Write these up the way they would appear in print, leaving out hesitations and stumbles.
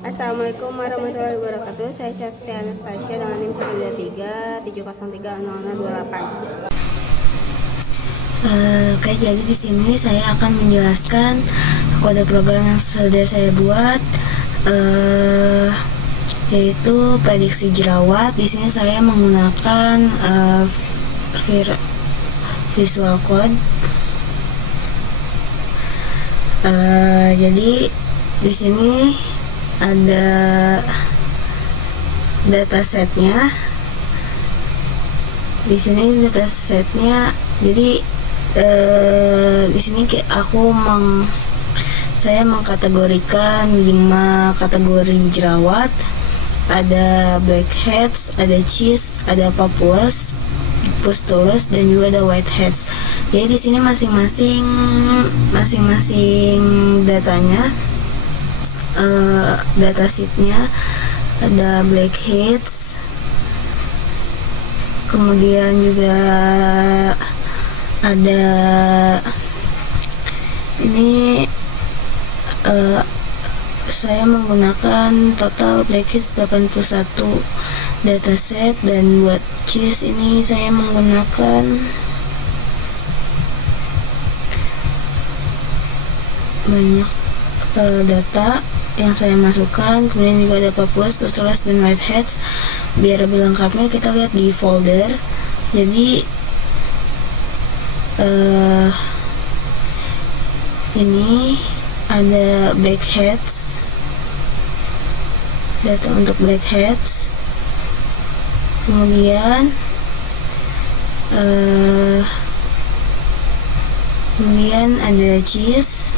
Assalamualaikum warahmatullahi wabarakatuh. Saya Syafti Anastasia dengan NIM 123 703 0028. Oke, jadi di sini saya akan menjelaskan kode program yang sudah saya buat, yaitu prediksi jerawat. Di sini saya menggunakan Visual Code. Jadi di sini ada datasetnya. Di sini datasetnya. Jadi di sini saya mengkategorikan 5 kategori jerawat. Ada blackheads, ada cysts, ada papules, pustules, dan juga ada whiteheads. Jadi di sini masing-masing datanya, datasheetnya ada blackheads, kemudian juga ada ini, saya menggunakan total blackheads 81 dataset, dan buat cysts ini saya menggunakan banyak data yang saya masukkan. Kemudian juga ada papules, pustules, dan whiteheads. Biar lebih lengkapnya kita lihat di folder. Jadi ini ada blackheads, data untuk blackheads. Kemudian ada cysts,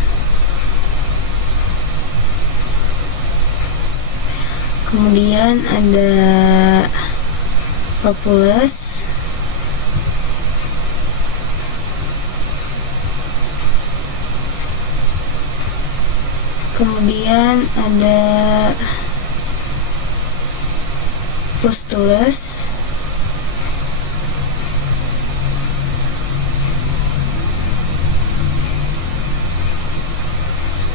kemudian ada papules, kemudian ada pustules,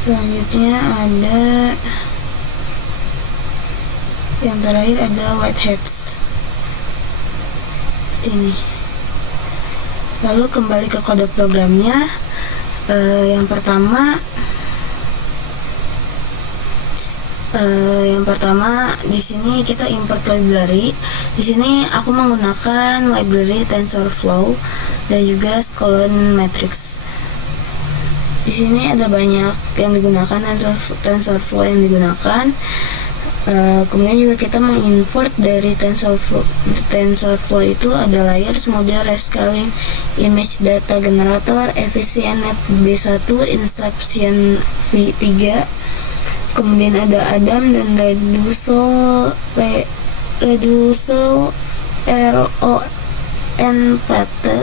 selanjutnya ada yang terakhir ada whiteheads ini. Lalu kembali ke kode programnya. Yang pertama di sini kita import library. Di sini aku menggunakan library TensorFlow dan juga Scalene Matrix. Di sini ada banyak yang digunakan, TensorFlow yang digunakan. Kemudian juga kita mengimport dari TensorFlow itu ada layers, model, rescaling, image data generator, efficient net B1, inception V3. Kemudian ada Adam dan reducel RON Pate.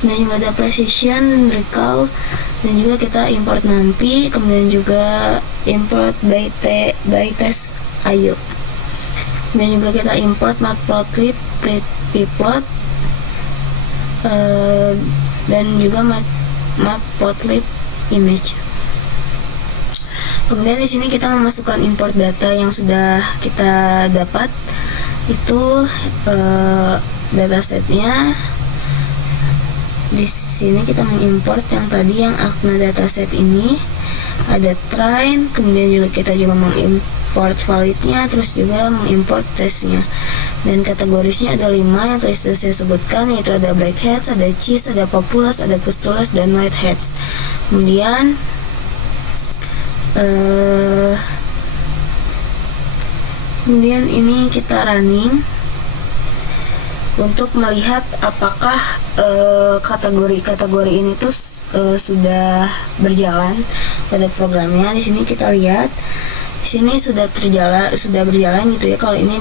Kemudian juga ada precision, recall, dan juga kita import NumPy. Kemudian juga import bytest IO. Kemudian juga kita import matplotlib, pplot, dan juga matplotlib image. Kemudian di sini kita memasukkan import data yang sudah kita dapat, itu datasetnya. Di sini kita mengimport yang tadi, yang Acne dataset ini ada train. Kemudian juga kita mengimport validnya, terus juga mengimport tesnya. Dan kategorisnya ada 5 yang tadi sudah saya sebutkan, yaitu ada blackheads, ada cysts, ada papules, ada pustules, dan whiteheads. Kemudian ini kita running untuk melihat apakah kategori ini tuh sudah berjalan pada programnya. Di sini kita lihat, di sini sudah berjalan gitu ya. Kalau ini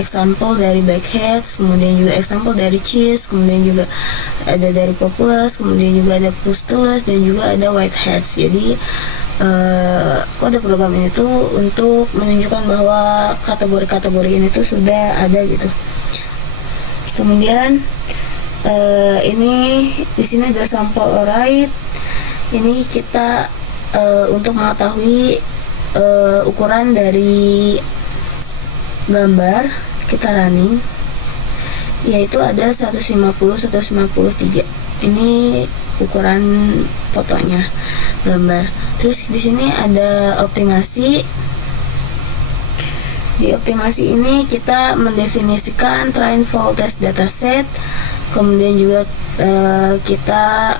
example dari blackheads, kemudian juga example dari cysts, kemudian juga ada dari papules, kemudian juga ada pustules, dan juga ada whiteheads. Jadi kode program ini tuh untuk menunjukkan bahwa kategori-kategori ini tuh sudah ada gitu. Kemudian ini di sini ada sample array. Ini kita untuk mengetahui ukuran dari gambar kita running, yaitu ada 150-153. Ini ukuran fotonya gambar. Terus di sini ada optimasi. Di optimasi ini kita mendefinisikan train voltage dataset, kemudian juga kita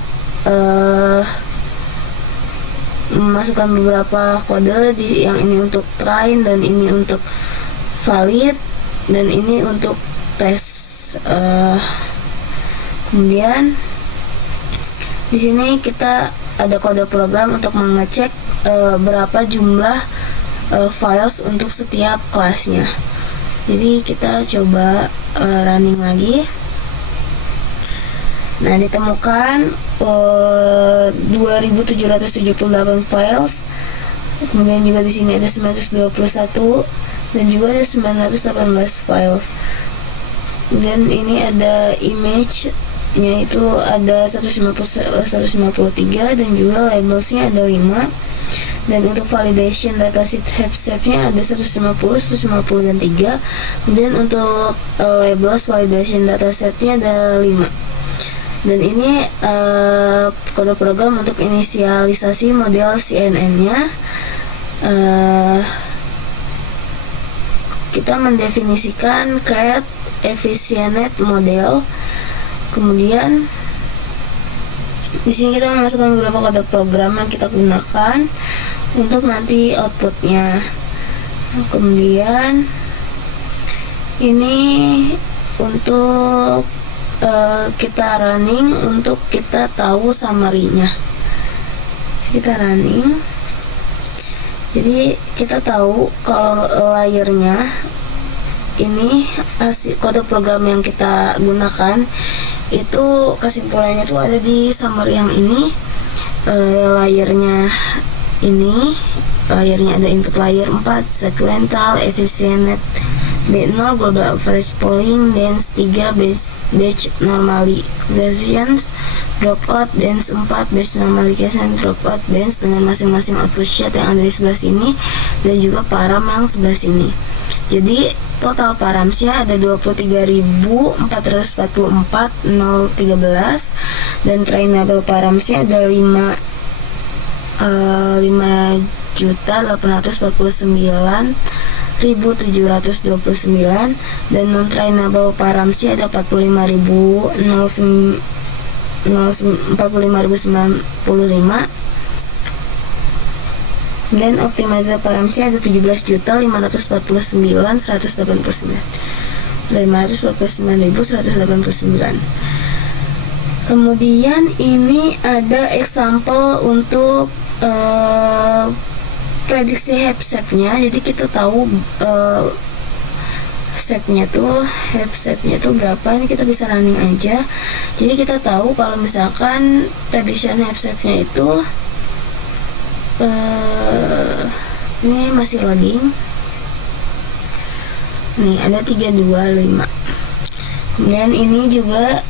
memasukkan beberapa kode yang ini untuk train dan ini untuk valid dan ini untuk tes. Kemudian di sini kita ada kode program untuk mengecek berapa jumlah files untuk setiap kelasnya. Jadi kita coba running lagi. Nah, ditemukan 2778 files. Kemudian juga di sini ada 921 dan juga ada 918 files. Dan ini ada image-nya itu ada 153 dan juga labelsnya ada 5. Dan untuk validation dataset HAPSAP-nya ada 150, 150 dan 3. Kemudian untuk labels validation datasetnya ada 5. Dan ini kode program untuk inisialisasi model CNN-nya. Kita mendefinisikan create efficient model. Kemudian di sini kita memasukkan beberapa kode program yang kita gunakan untuk nanti outputnya. Kemudian ini untuk kita running untuk kita tahu summary-nya. Kita running, jadi kita tahu kalau layernya ini kode program yang kita gunakan itu kesimpulannya tuh ada di summary yang ini. Layernya ini, layernya ada input layer 4, sequential, efficient, B0, global average polling, dense 3, batch normalizations, dropout, dense 4, batch normalization, dropout, dense dengan masing-masing output sheet yang ada di sebelah sini dan juga param yang sebelah sini. Jadi total paramsnya ada 23.444.013 dan trainable paramsnya ada 5.849.729 dan non trainable paramsnya ada 45.095 dan optimizer paramsnya ada 549.189. Kemudian ini ada example untuk prediksi HAPSAP-nya. Jadi kita tahu HAPSAP-nya tuh berapa. Ini kita bisa running aja. Jadi kita tahu kalau misalkan prediction HAPSAP-nya itu ini masih loading. Nih ada 325. Kemudian ini juga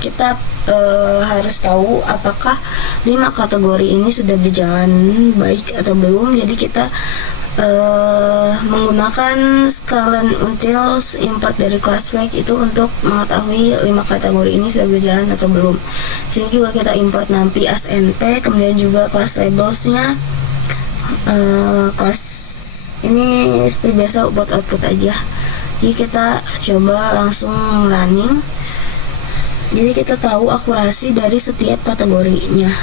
kita harus tahu apakah 5 kategori ini sudah berjalan baik atau belum. Jadi kita menggunakan scalan untils import dari class wake itu untuk mengetahui 5 kategori ini sudah berjalan atau belum. Sini juga kita import nampi as np, kemudian juga class labelsnya kelas ini seperti biasa buat output aja. Jadi kita coba langsung running. Jadi kita tahu akurasi dari setiap kategorinya.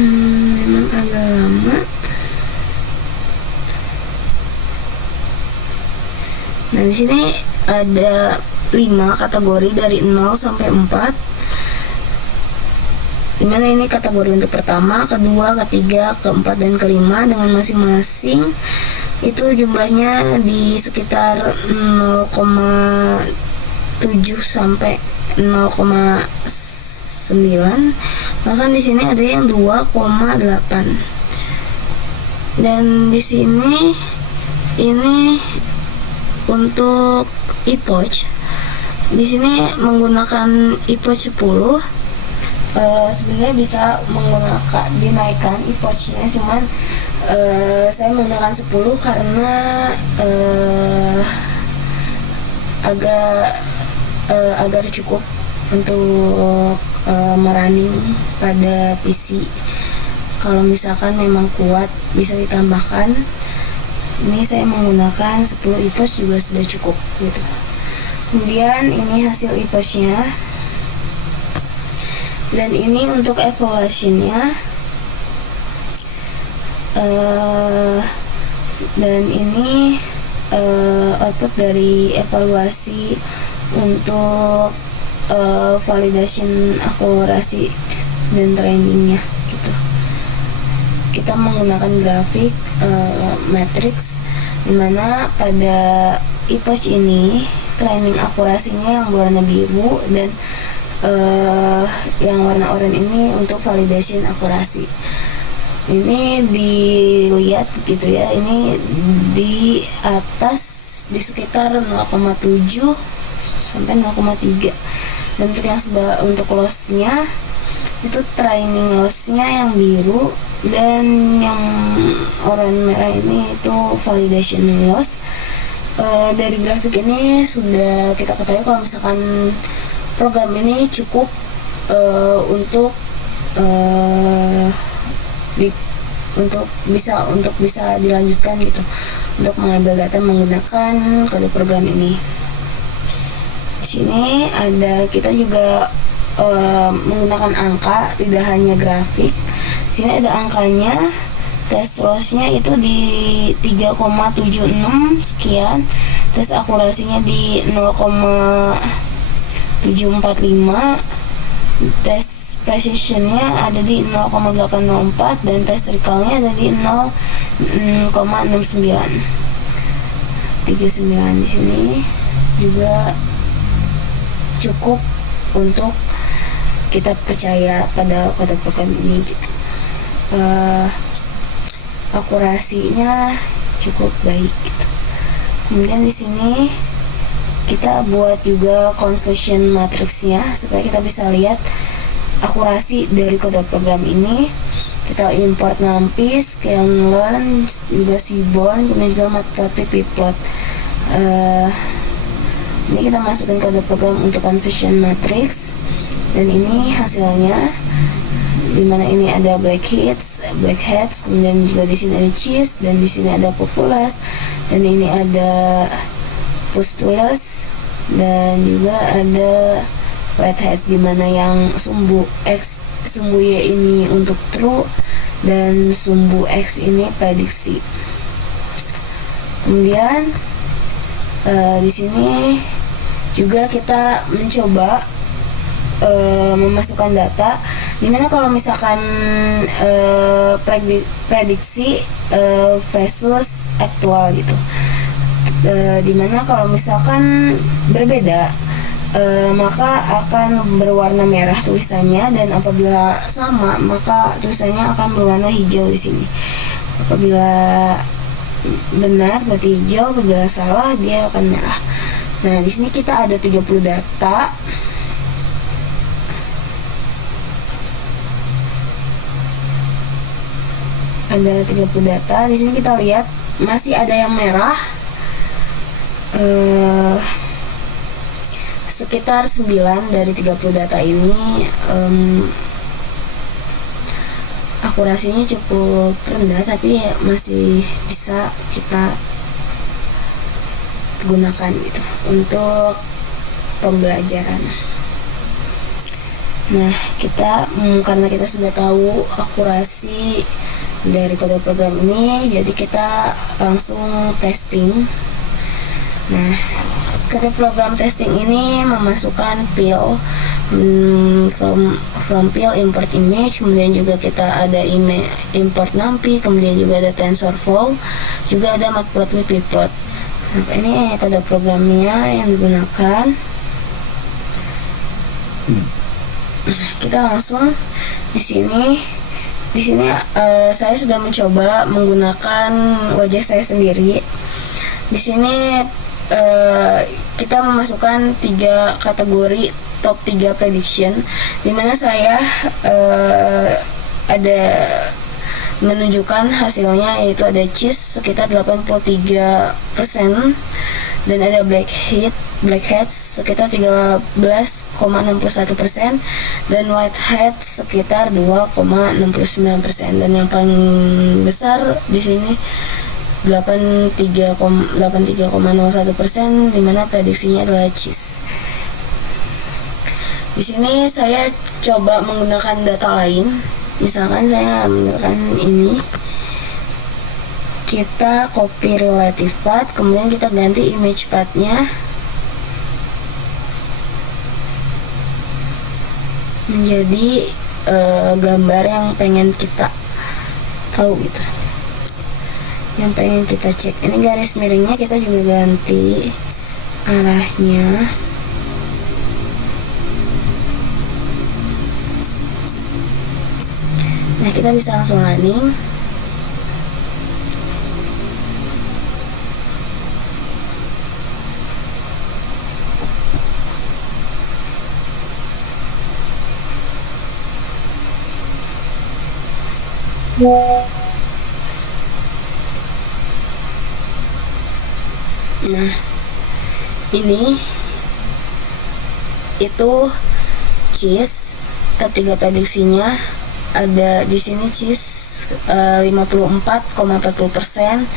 Memang agak lama. Nah, di sini ada 5 kategori dari 0 sampai 4. Dimana ini kategori untuk pertama, kedua, ketiga, keempat, dan kelima dengan masing-masing itu jumlahnya di sekitar 0,7 sampai 0,9. Bahkan di sini ada yang 2,8. Dan di sini ini untuk epoch di sini menggunakan ePOS 10. Sebenarnya bisa menggunakan dinaikkan ePOS-nya, cuman saya menggunakan 10 karena agar cukup untuk merunning pada PC. Kalau misalkan memang kuat bisa ditambahkan. Ini saya menggunakan 10 ePOS juga sudah cukup gitu. Kemudian ini hasil ePOS-nya. Dan ini untuk evaluation-nya. Dan ini output dari evaluasi untuk validation akurasi dan trainingnya gitu. Kita menggunakan grafik matrix, dimana pada ePOS ini training akurasinya yang berwarna biru dan yang warna oranye ini untuk validation akurasi. Ini dilihat gitu ya, ini di atas di sekitar 0,7 sampai 0,3. Dan untuk loss-nya itu training loss-nya yang biru, dan yang oranye merah ini itu validation loss. Dari grafik ini sudah kita ketahui kalau misalkan program ini cukup untuk bisa dilanjutkan gitu, untuk mengambil data menggunakan kode program ini. Di sini kita juga menggunakan angka, tidak hanya grafik. Di sini ada angkanya. Tes loss-nya itu di 3,76 sekian. Tes akurasinya di 0,745. Tes precision-nya ada di 0,804 dan tes recall-nya ada di 0,69. 39 di sini juga cukup untuk kita percaya pada kode program ini gitu. Akurasinya cukup baik gitu. Kemudian di sini kita buat juga conversion matrixnya supaya kita bisa lihat akurasi dari kode program ini. Kita import NumPy, Sklearn, juga Seaborn, kemudian juga Matplotlib, Pplot. Ini kita masukin kode program untuk conversion matrix, dan ini hasilnya, dimana ini ada blackheads, kemudian juga di sini ada cheese, dan di sini ada populus, dan ini ada pustulus, dan juga ada whiteheads, dimana yang sumbu X, sumbu Y ini untuk true, dan sumbu X ini prediksi. Kemudian di sini juga kita mencoba memasukkan data, dimana kalau misalkan prediksi versus aktual gitu, dimana kalau misalkan berbeda maka akan berwarna merah tulisannya, dan apabila sama maka tulisannya akan berwarna hijau di sini. Apabila benar berarti hijau, apabila salah dia akan merah. Nah, di sini kita ada 30 data. Ada 30 data. Di sini kita lihat masih ada yang merah. Sekitar 9 dari 30 data ini akurasinya cukup rendah, tapi masih bisa kita gunakan gitu untuk pembelajaran. Nah, karena kita sudah tahu akurasi dari kode program ini, jadi kita langsung testing. Nah, kode program testing ini memasukkan pil from pil import image, kemudian juga kita ada import NumPy, kemudian juga ada TensorFlow, juga ada Matplotlib, Pplot. Nah, ini kode programnya yang digunakan. Kita langsung di sini saya sudah mencoba menggunakan wajah saya sendiri. Di sini kita memasukkan 3 kategori top 3 prediction, dimana saya ada menunjukkan hasilnya, yaitu ada cheese sekitar 83% dan ada blackheads sekitar 13,61% dan whitehead sekitar 2,69%, dan yang paling besar di sini 83,01%, dimana prediksinya adalah cheese. Di sini saya coba menggunakan data lain, misalkan saya menggunakan ini, kita copy relative path, kemudian kita ganti image path-nya menjadi gambar yang pengen kita tahu gitu, yang pengen kita cek. Ini garis miringnya kita juga ganti arahnya. Nah, kita bisa langsung running. Nah, ini itu cheese. Ketiga prediksinya ada di sini cheese 54,40%,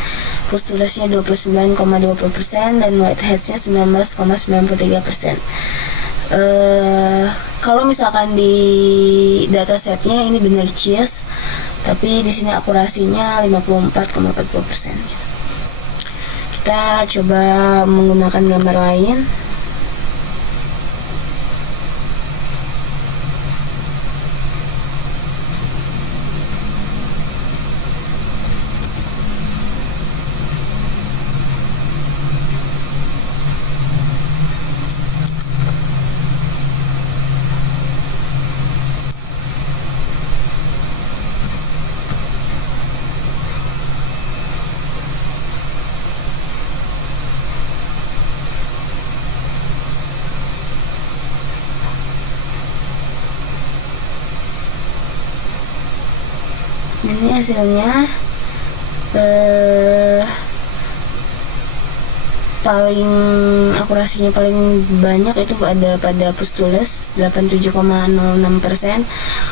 fustulusnya 29,20%, dan whiteheadsnya 19,93%. Kalau misalkan di datasetnya ini benar cheese, tapi di sini akurasinya 54,40%. Kita coba menggunakan gambar lain. Ini hasilnya paling akurasinya paling banyak itu ada pada pustulus 87,06%,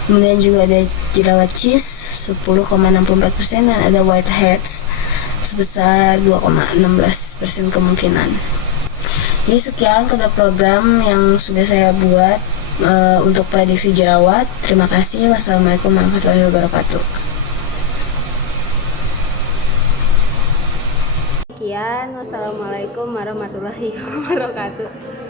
kemudian juga ada jerawat cheese 10,64%, dan ada whiteheads sebesar 2,16% kemungkinan. Jadi sekian kode program yang sudah saya buat untuk prediksi jerawat. Terima kasih. Wassalamualaikum warahmatullahi wabarakatuh. Sekian, wassalamualaikum warahmatullahi wabarakatuh.